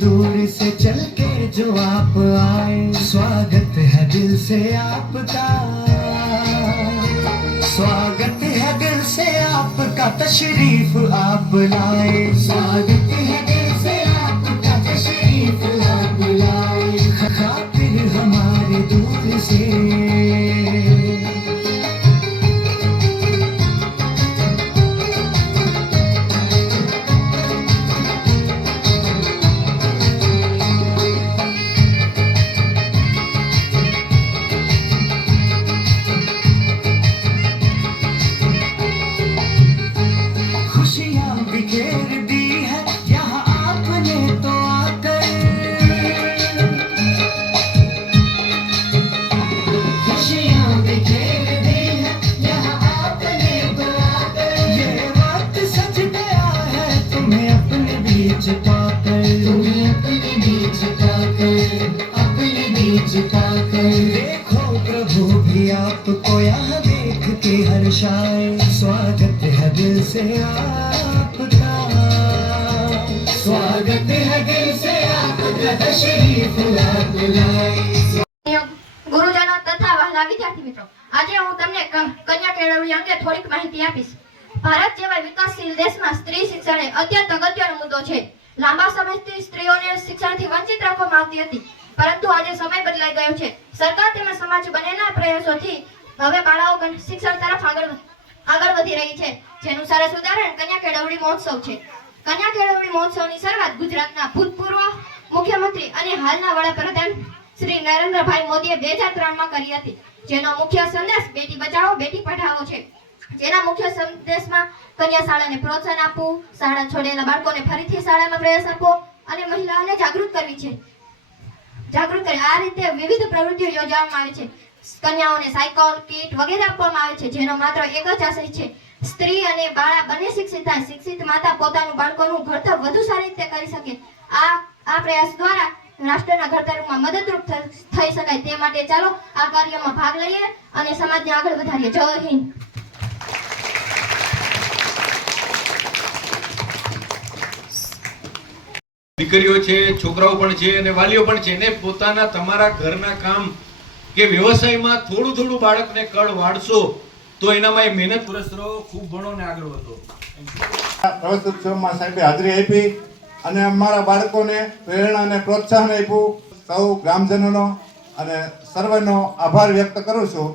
दूर से चल के जो आप आए, स्वागत है दिल से आपका, स्वागत है दिल से आपका, तशरीफ आप लाए, स्वागत है दिल से आपका, तशरीफ आप लाए, खातिर हमारे दूर से। खुशियाँ बिखेर दी है यहाँ आपने तो आकर, खुशियाँ बिखेर दी है यहाँ आपने तो आकर, ये वक्त सज गया है तुम्हें अपने बीच पाकर, तुम्हें अपने बीच पाकर, अपने बीच पाकर। देखो प्रभु भी आपको यहाँ देख के हर्षाए, स्वागत है दिल से आपका, स्वागत है दिल से आपका, तशरीफ आप लाए। ગુરુજનો તથા વહાલા વિદ્યાર્થી મિત્રો, આજે હું તમને કન્યા કેળવણી અંગે થોડીક માહિતી આપીશ. ભારત જેવા વિકાસશીલ દેશમાં સ્ત્રી શિક્ષણ એ અત્યંત અગત્યનો મુદ્દો છે. લાંબા સમયથી સ્ત્રીઓને શિક્ષણથી વંચિત રાખવામાં આવતી હતી, પરંતુ આજે સમય બદલાઈ ગયો છે. સરકાર તેમજ સમાજ બંનેના પ્રયાસોથી હવે બાળાઓ શિક્ષણ તરફ આગળ વધી રહી છે, જેનું સરસ ઉદાહરણ કન્યા કેળવણી મહોત્સવ છે. કન્યા કેળવણી મહોત્સવની શરૂઆત ગુજરાતના ભૂતપૂર્વ મુખ્યમંત્રી અને હાલના વડાપ્રધાન શ્રી નરેન્દ્રભાઈ મોદીએ 2003માં કરી હતી, જેનો મુખ્ય સંદેશ બેટી બચાવો બેટી પઢાઓ છે. જેના મુખ્ય સંદેશમાં કન્યા શાળાને પ્રોત્સાહન આપવું, શાળા છોડેલા બાળકોને ફરીથી શાળામાં પ્રવેશ આપવો અને મહિલાઓને જાગૃત કરવી છે. આ રીતે વિવિધ પ્રવૃત્તિઓ યોજવામાં આવે છે. કન્યાઓને સાયકલ, કીટ વગેરે આપવામાં આવે છે, જેનો માત્ર એક જ આશય છે, સ્ત્રી અને બાળા બંને શિક્ષિત થાય. શિક્ષિત માતા પોતાનું બાળકોનું ઘડતર વધુ સારી રીતે કરી શકે. આ પ્રયાસ દ્વારા રાષ્ટ્રના ઘડતરમાં મદદરૂપ થઈ શકાય. તે માટે ચાલો આ કાર્યમાં ભાગ લઈએ અને સમાજને આગળ વધારીએ. જય હિન્દ. દીકરીઓ છે, છોકરાઓ પણ છે અને વાલીઓ પણ છે, ને પોતાના તમારા ઘરના કામ કે વ્યવસાયમાં થોડું થોડું બાળકને કળ વાળશો તો એનામાં એ મહેનત પુરસ્કારો ખૂબ ભણો ને આગળ વધો. પ્રવેશ ઉત્સવમાં સાહેબે હાજરી આપી અને અમારા બાળકોને પ્રેરણા અને પ્રોત્સાહન આપ્યું. સૌ ગ્રામજનોનો અને સર્વેનો આભાર વ્યક્ત કરું છું.